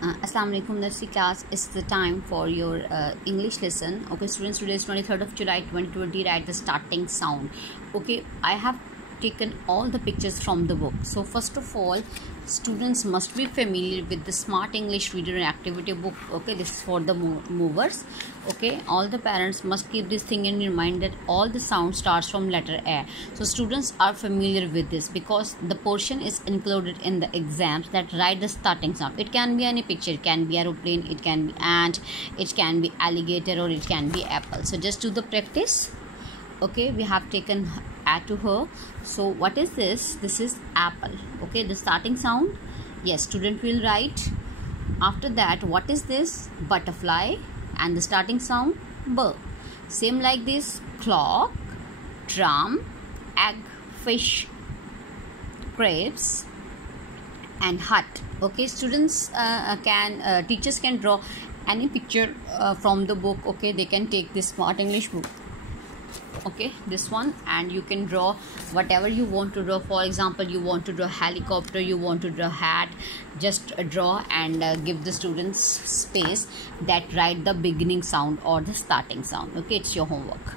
Assalamu alaikum nursery class. It's the time for your English lesson. Okay students, today is 23rd of July 2020. Write the starting sound. Okay, I have taken all the pictures from the book. So first of all, students must be familiar with the Smart English Reader and Activity book. Okay, this is for the movers. Okay, all the parents must keep this thing in your mind that all the sound starts from letter A. So students are familiar with this because the portion is included in the exams that write the starting sound. It can be any picture, it can be aeroplane, it can be ant, it can be alligator, or it can be apple. So just do the practice. Okay, we have taken A to her. So what is this? This is apple. Okay, the starting sound, yes, student will write. After that, what is this? Butterfly, and the starting sound B. Same like this, clock, drum, egg, fish, grapes, and hut. Okay, students teachers can draw any picture from the book. Okay, they can take this Smart English book, okay, this one, and you can draw whatever you want to draw. For example, you want to draw helicopter, you want to draw hat, just draw and give the students space that write the beginning sound or the starting sound. Okay, it's your homework.